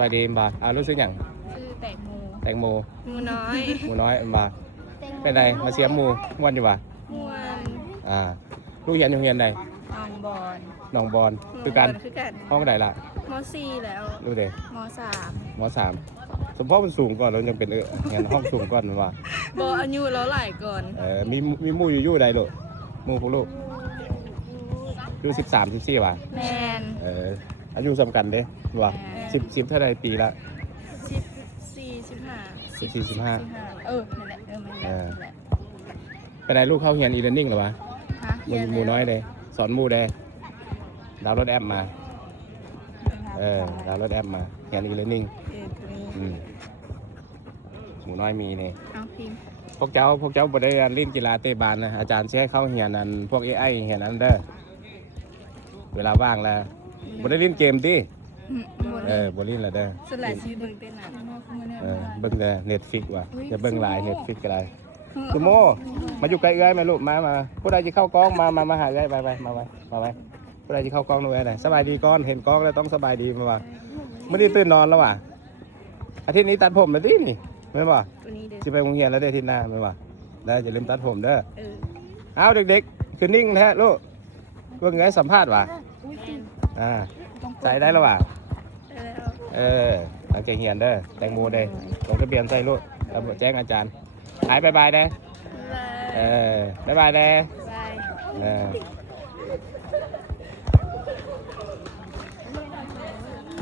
บายดีบ่รู้สึกอย่างชื่อแตงโมแตงโมหมูน้อย หมูน้อยบ่เป็นไรมาเสียหมูม่วนอยู่บ่ม่วน ลูกเรียนอยู่เรียนใดน้องบอลน้องบอลคือกันห้องใดล่ะม.4 แล้วรู้เด้ม.3ม.3สมพ่อมันสูงก่อนแล้วยังเป็นเงินห้องสูงก่อนมันว่าบออายุแล้วหลายก่อนมีหมู่อยู่ใดลูกหมู่พวกลูกคือ13-14ว่ะแมนอายุสำคัญเด้ว่า10เท่าใดปีละ14-15นั่นแหละมันแหละไปไหนลูกเข้าเรียนอีเลอร์นิ่งหรอวะหมู่น้อยเลยสอนหมู่เด้ดาวน์โหลดแอปมาดาวน์โหลดแอปมาเรียนอีเลอร์นิ่งหมู่น้อยมีนี่พวกเจ้าบ่ได้เรียนกีฬาเตะบอลนะอาจารย์ให้เข้าเรียนนั้นพวก AI เรียนนั้นเด้อเวลาว่างแล้วบ่ได้เล่นเกมติบ่เล่นแล้วเด้อส่วนหลายชีวิตเบิ่งเต้นหนังเบิ่งแต่ Netflix ว่ะจะเบิ่งหลาย Netflix ก็ได้คุณโมมาอยู่ใกล้เอื้อยไหมลูกมาผู้ใดจะเข้ากล้องมาหาเอื้อยไปมาผู้ใดจะเข้ากล้องดูเอื้อยหน่อยสบายดีก่อนเห็นกล้องแล้วต้องสบายดีมาว่าไม่ได้ตื่นนอนแล้วว่ะอาทิตย์นี้ตัดผมแล้วดินี่ไม่ป่ะสิไปโรงเรียนแล้วเด้ออาทิตย์หน้าไม่ป่ะได้อย่าลืมตัดผมเด้อเอาเด็กๆคือนิ่งแท้ลูกเบิ่งไงสัมภาษณ์ว่ะใจได้แล้วว่ะตั้งใจเรียนเด้อแตงโมเด้ลงทะเบียนใส่ลูกแล้วแจ้งอาจารย์หายบายเด้บ๊ายบายเด้